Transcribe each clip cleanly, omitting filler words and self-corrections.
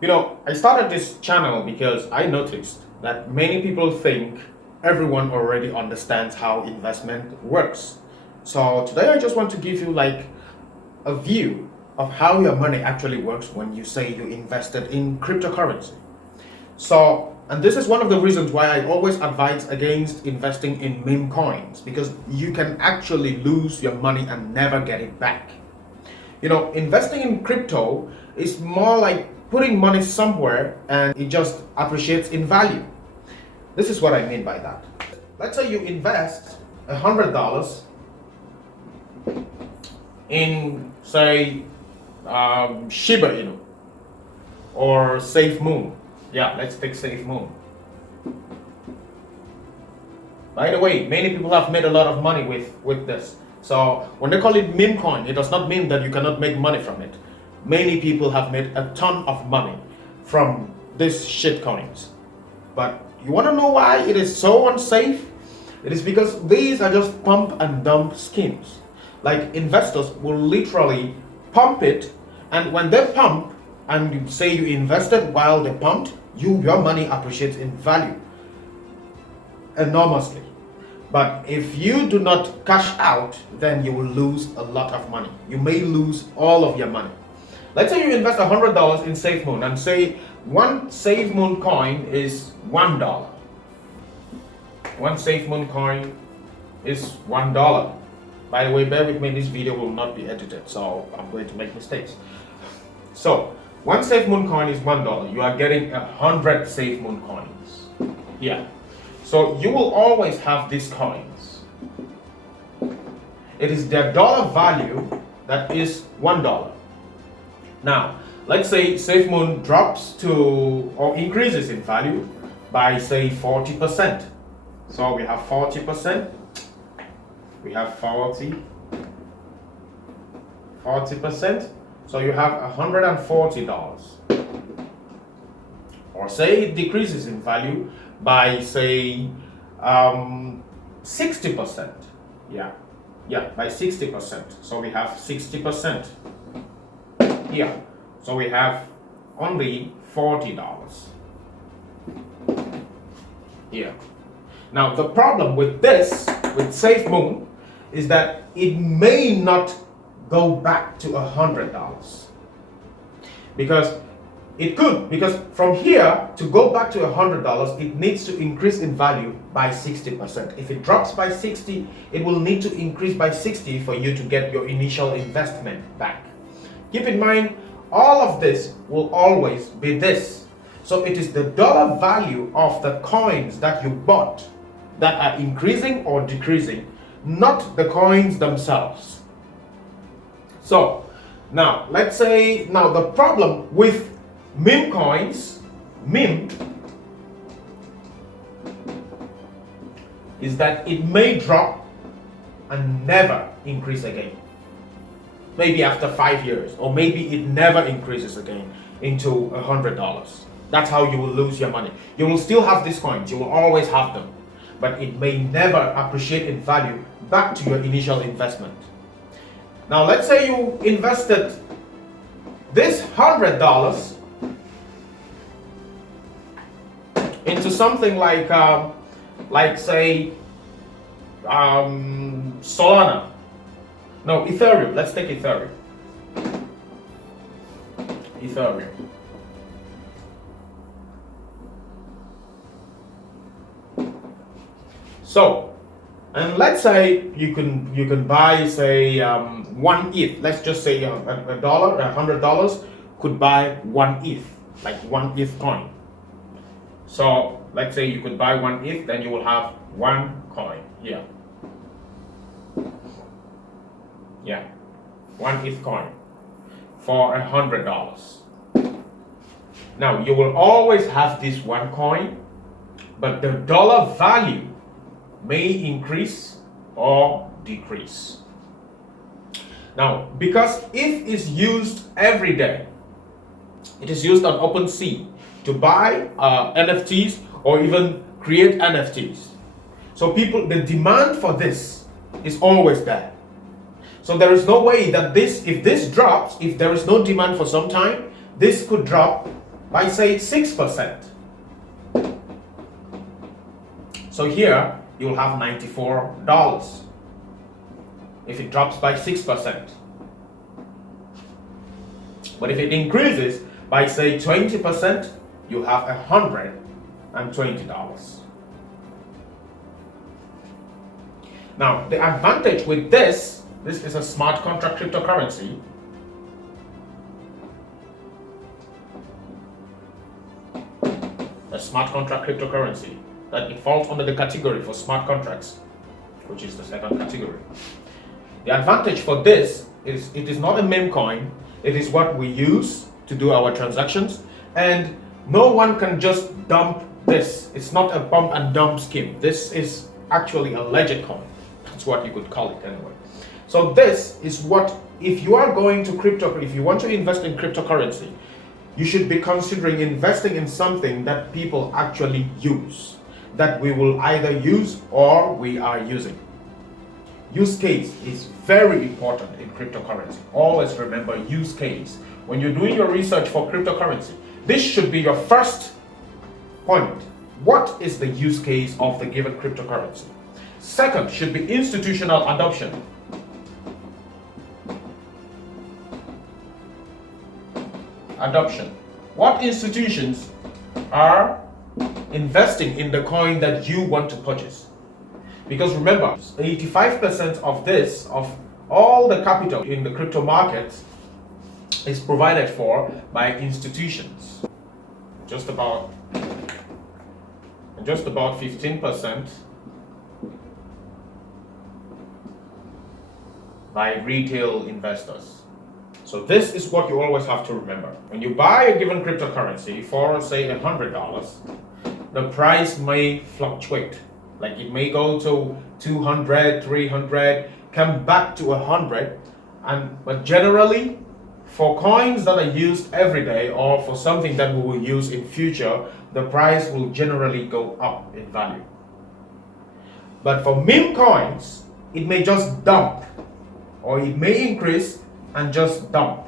I started this channel because I noticed that many people think everyone already understands how investment works. So today I just want to give you like a view of how your money actually works when you say you invested in cryptocurrency. And this is one of the reasons why I always advise against investing in meme coins, because you can actually lose your money and never get it back. Investing in crypto is more like putting money somewhere and it just appreciates in value. This is what I mean by that. Let's say you invest $100 in, say, Shiba Inu or Safe Moon. Yeah, let's take Safe Moon. By the way, many people have made a lot of money with this. So when they call it meme coin, it does not mean that you cannot make money from it. Many people have made a ton of money from these shit coins. But you want to know why it is so unsafe? It is because these are just pump and dump schemes. Like, investors will literally pump it, and when they pump and you say you invested while they pumped, your money appreciates in value enormously. But if you do not cash out, then you will lose a lot of money. You may lose all of your money. Let's say you invest $100 in Safe Moon, and say one Safe Moon coin is $1. One Safe Moon coin is $1. By the way, bear with me, this video will not be edited, so I'm going to make mistakes. So, one Safe Moon coin is $1. You are getting 100 Safe Moon coins. Yeah. So you will always have these coins. It is their dollar value that is $1. Now, let's say Safe Moon drops to or increases in value by, say, 40%. So we have 40%. We have 40%. So you have $140. Or say it decreases in value by, say, 60%. Yeah, by 60%. So we have 60% here. So we have only $40 here. Now the problem with this, with Safe Moon, is that it may not go back to $100. Because it could, because from here to go back to $100, it needs to increase in value by 60%. If it drops by 60, it will need to increase by 60 for you to get your initial investment back. Keep in mind, all of this will always be this. So it is the dollar value of the coins that you bought that are increasing or decreasing, not the coins themselves. So now, let's say, now the problem with meme coins, meme, is that it may drop and never increase again. Maybe after 5 years, or maybe it never increases again into $100. That's how you will lose your money. You will still have these coins, you will always have them, but it may never appreciate in value back to your initial investment. Now let's say you invested this $100 into something like say Solana. No, Ethereum. Let's take Ethereum. So, and let's say you can buy, say, 1 ETH. Let's just say $100 could buy 1 ETH, like 1 ETH coin. So let's say you could buy 1 ETH, then you will have 1 coin here. Yeah, 1 ETH coin for $100. Now you will always have this 1 coin, but the dollar value may increase or decrease. Now, because ETH is used every day, it is used on OpenSea to buy NFTs or even create NFTs. So the demand for this is always there. So there is no way that if this drops, if there is no demand for some time, this could drop by say 6%. So here you'll have $94 if it drops by 6%. But if it increases by say 20%, you have $120. Now, the advantage with this is a smart contract cryptocurrency. A smart contract cryptocurrency that it falls under the category for smart contracts, which is the second category. The advantage for this is it is not a meme coin. It is what we use to do our transactions, and no one can just dump this. It's not a pump and dump scheme. This is actually a legit coin. That's what you could call it anyway. So this is what, if you are going to crypto, if you want to invest in cryptocurrency, you should be considering investing in something that people actually use, that we will either use or we are using. Use case is very important in cryptocurrency. Always remember use case. When you're doing your research for cryptocurrency, this should be your first point. What is the use case of the given cryptocurrency? Second should be institutional adoption. Adoption. What institutions are investing in the coin that you want to purchase? Because remember, 85% of this, of all the capital in the crypto market, is provided for by institutions. Just about 15% by retail investors. So this is what you always have to remember. When you buy a given cryptocurrency for say $100, the price may fluctuate. Like it may go to 200, 300, come back to 100, but generally for coins that are used every day or for something that we will use in future, the price will generally go up in value. But for meme coins, it may just dump, or it may increase and just dump.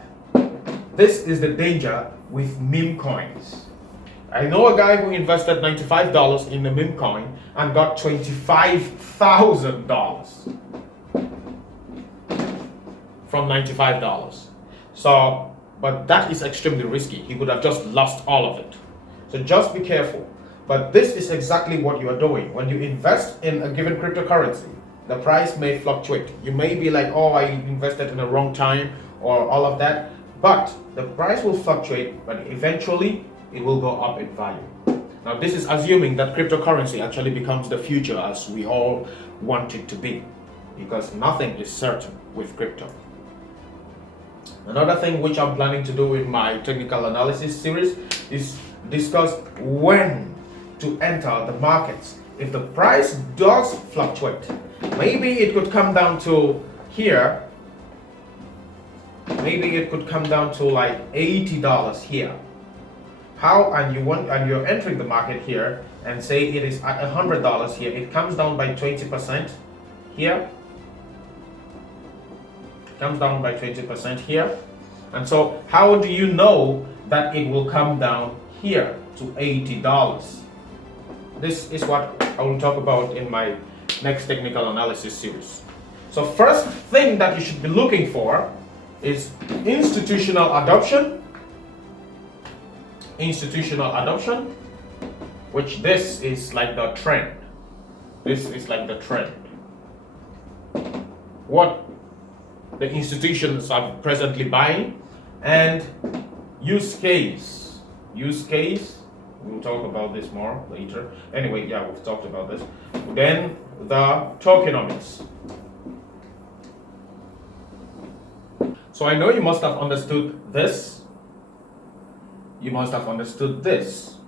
This is the danger with meme coins. I know a guy who invested $95 in a meme coin and got $25,000 from $95. So, but that is extremely risky. He could have just lost all of it. So just be careful. But this is exactly what you are doing. When you invest in a given cryptocurrency, the price may fluctuate. You may be like, oh, I invested in the wrong time or all of that. But the price will fluctuate, but eventually it will go up in value. Now, this is assuming that cryptocurrency actually becomes the future as we all want it to be, because nothing is certain with crypto. Another thing which I'm planning to do in my technical analysis series is discuss when to enter the markets. If the price does fluctuate, maybe it could come down to here, maybe it could come down to like $80 here. And you're entering the market here and say it is at $100 here, it comes down by 20% here, comes down by 20% here. And so how do you know that it will come down here to $80? This is what I will talk about in my next technical analysis series. So first thing that you should be looking for is institutional adoption, which this is like the trend. This is like the trend. What the institutions are presently buying, and use case. We'll talk about this more later. Anyway, yeah, we've talked about this. Then the tokenomics. So I know you must have understood this. You must have understood this.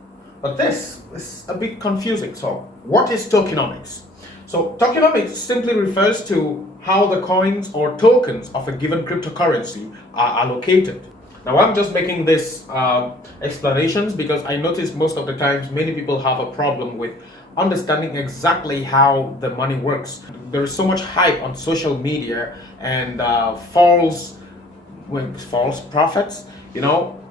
But this is a bit confusing. So what is tokenomics? So tokenomics simply refers to how the coins or tokens of a given cryptocurrency are allocated. Now I'm just making this explanations because I notice most of the times many people have a problem with understanding exactly how the money works. There is so much hype on social media and false prophets,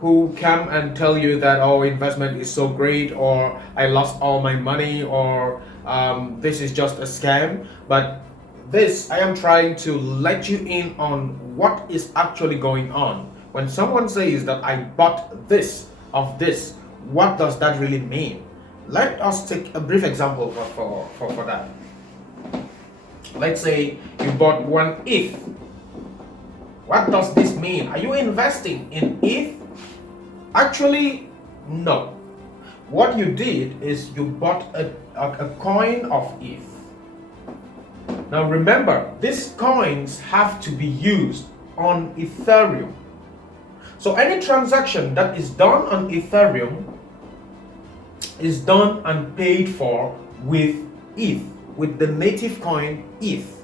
who come and tell you that, oh, investment is so great, or I lost all my money, or this is just a scam. But this, I am trying to let you in on what is actually going on. When someone says that I bought this of this, what does that really mean? Let us take a brief example for that. Let's say you bought one ETH. What does this mean? Are you investing in ETH? Actually, no. What you did is you bought a coin of ETH. Now remember, these coins have to be used on Ethereum. So any transaction that is done on Ethereum is done and paid for with ETH, with the native coin ETH.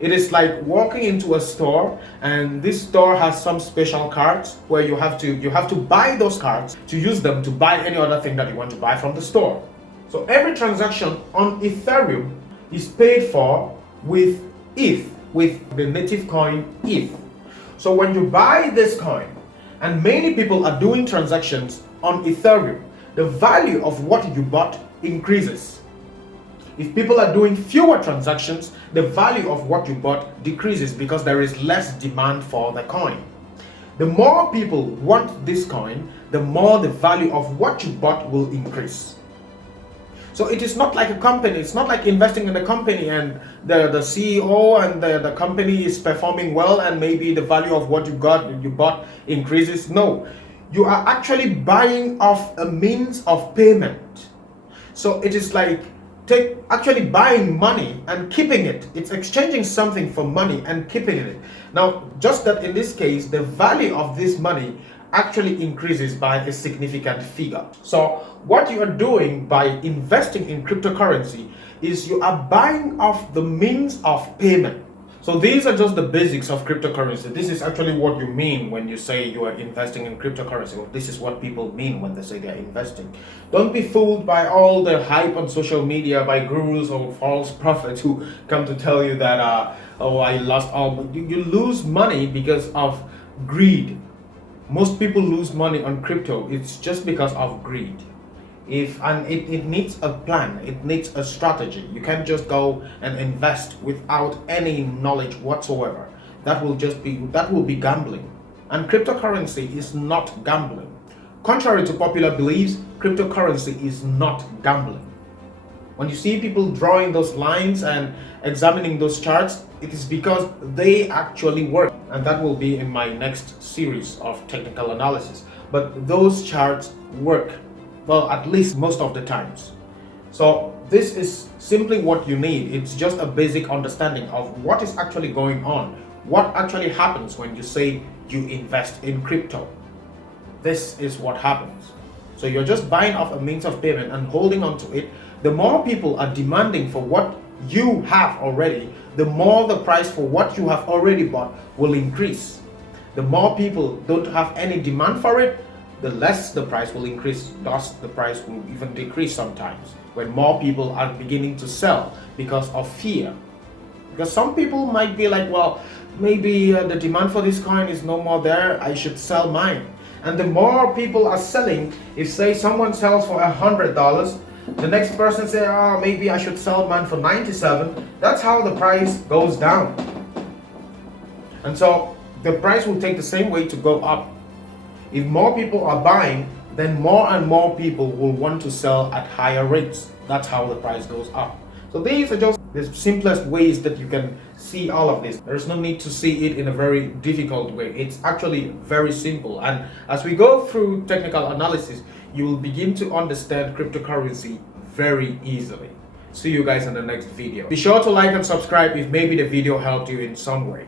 It is like walking into a store, and this store has some special cards where you have to buy those cards to use them to buy any other thing that you want to buy from the store. So every transaction on Ethereum is paid for with ETH, with the native coin ETH. So when you buy this coin, and many people are doing transactions on Ethereum, the value of what you bought increases. If people are doing fewer transactions, the value of what you bought decreases because there is less demand for the coin. The more people want this coin, the more the value of what you bought will increase. So it is not like a company. It's not like investing in a company and the CEO and the company is performing well and maybe the value of what you bought increases. No, you are actually buying off a means of payment. So it is like actually buying money and keeping it. It's exchanging something for money and keeping it. Now, just that in this case, the value of this money actually increases by a significant figure. So what you are doing by investing in cryptocurrency is you are buying off the means of payment. So these are just the basics of cryptocurrency. This is actually what you mean when you say you are investing in cryptocurrency. Or this is what people mean when they say they are investing. Don't be fooled by all the hype on social media by gurus or false prophets who come to tell you that, oh, I lost all. You lose money because of greed. Most people lose money on crypto. It's just because of greed. It needs a plan, it needs a strategy. You can't just go and invest without any knowledge whatsoever. That will be gambling. And cryptocurrency is not gambling. Contrary to popular beliefs, cryptocurrency is not gambling. When you see people drawing those lines and examining those charts, it is because they actually work. And that will be in my next series of technical analysis. But those charts work. Well, at least most of the times. So this is simply what you need. It's just a basic understanding of what is actually going on. What actually happens when you say you invest in crypto. This is what happens. So you're just buying off a means of payment and holding on to it. The more people are demanding for what you have already, the more the price for what you have already bought will increase. The more people don't have any demand for it, the less the price will increase. Thus, the price will even decrease sometimes when more people are beginning to sell because of fear. Because some people might be like, well, maybe the demand for this coin is no more there, I should sell mine. And the more people are selling, if say someone sells for $100, the next person says, oh, maybe I should sell mine for 97. That's how the price goes down. And so the price will take the same way to go up. If more people are buying, then more and more people will want to sell at higher rates. That's how the price goes up. So these are just the simplest ways that you can see all of this. There's no need to see it in a very difficult way. It's actually very simple. And as we go through technical analysis, you will begin to understand cryptocurrency very easily. See you guys in the next video. Be sure to like and subscribe if maybe the video helped you in some way.